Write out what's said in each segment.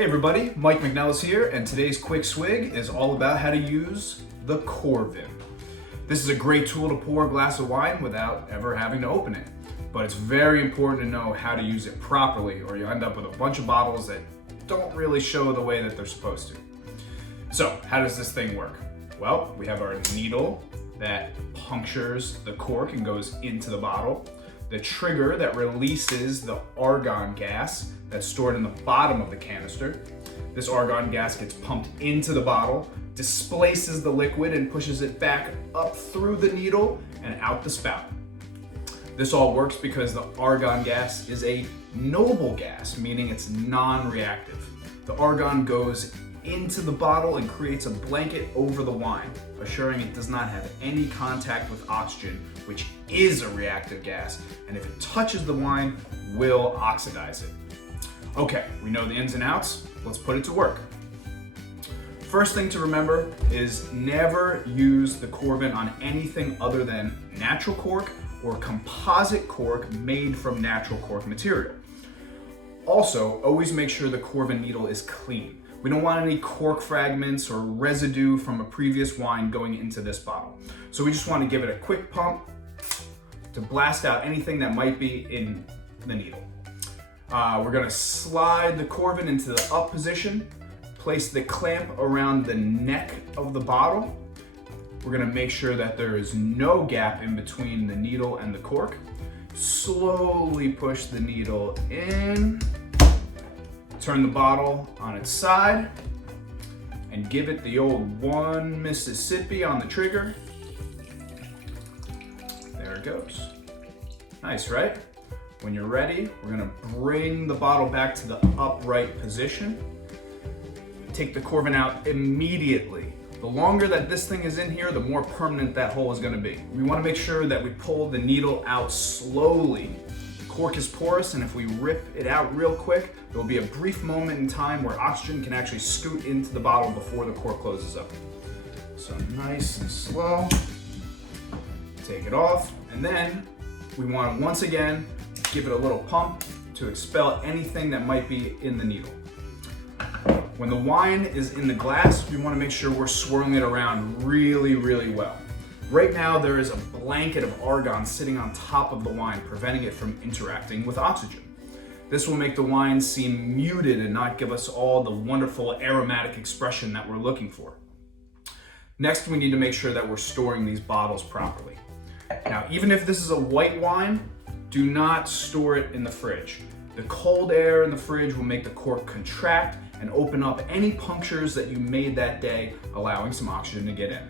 Hey everybody, Mike McNellis here, and today's quick swig is all about how to use the Coravin. This is a great tool to pour a glass of wine without ever having to open it. But it's very important to know how to use it properly, or you end up with a bunch of bottles that don't really show the way that they're supposed to. So, how does this thing work? Well, we have our needle that punctures the cork and goes into the bottle, the trigger that releases the argon gas that's stored in the bottom of the canister. This argon gas gets pumped into the bottle, displaces the liquid and pushes it back up through the needle and out the spout. This all works because the argon gas is a noble gas, meaning it's non-reactive. The argon goes into the bottle and creates a blanket over the wine, assuring it does not have any contact with oxygen, which is a reactive gas, and if it touches the wine, will oxidize it. Okay, we know the ins and outs, let's put it to work. First thing to remember is never use the Coravin on anything other than natural cork or composite cork made from natural cork material. Also, always make sure the Coravin needle is clean. We don't want any cork fragments or residue from a previous wine going into this bottle. So we just want to give it a quick pump to blast out anything that might be in the needle. We're going to slide the Coravin into the up position, place the clamp around the neck of the bottle. We're going to make sure that there is no gap in between the needle and the cork. Slowly push the needle in, turn the bottle on its side, and give it the old 1 Mississippi on the trigger. There it goes. Nice, right? When you're ready, we're gonna bring the bottle back to the upright position. Take the Coravin out immediately. The longer that this thing is in here, the more permanent that hole is gonna be. We wanna make sure that we pull the needle out slowly. The cork is porous, and if we rip it out real quick, there will be a brief moment in time where oxygen can actually scoot into the bottle before the cork closes up. So nice and slow. Take it off, and then we want to once again give it a little pump to expel anything that might be in the needle. When the wine is in the glass, we want to make sure we're swirling it around really, really well. Right now, there is a blanket of argon sitting on top of the wine, preventing it from interacting with oxygen. This will make the wine seem muted and not give us all the wonderful aromatic expression that we're looking for. Next, we need to make sure that we're storing these bottles properly. Now, even if this is a white wine, do not store it in the fridge. The cold air in the fridge will make the cork contract and open up any punctures that you made that day, allowing some oxygen to get in.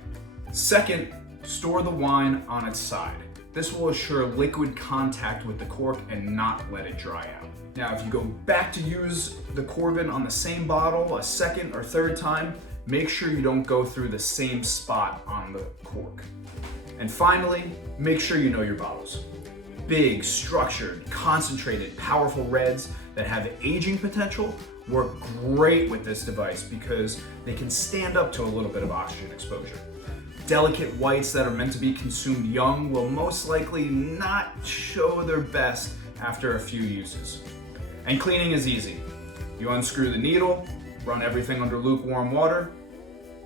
Second, store the wine on its side. This will assure liquid contact with the cork and not let it dry out. Now, if you go back to use the Coravin on the same bottle a second or third time, make sure you don't go through the same spot on the cork. And finally, make sure you know your bottles. Big, structured, concentrated, powerful reds that have aging potential work great with this device because they can stand up to a little bit of oxygen exposure. Delicate whites that are meant to be consumed young will most likely not show their best after a few uses. And cleaning is easy. You unscrew the needle, run everything under lukewarm water,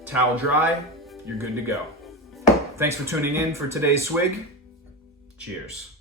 towel dry, you're good to go. Thanks for tuning in for today's swig. Cheers.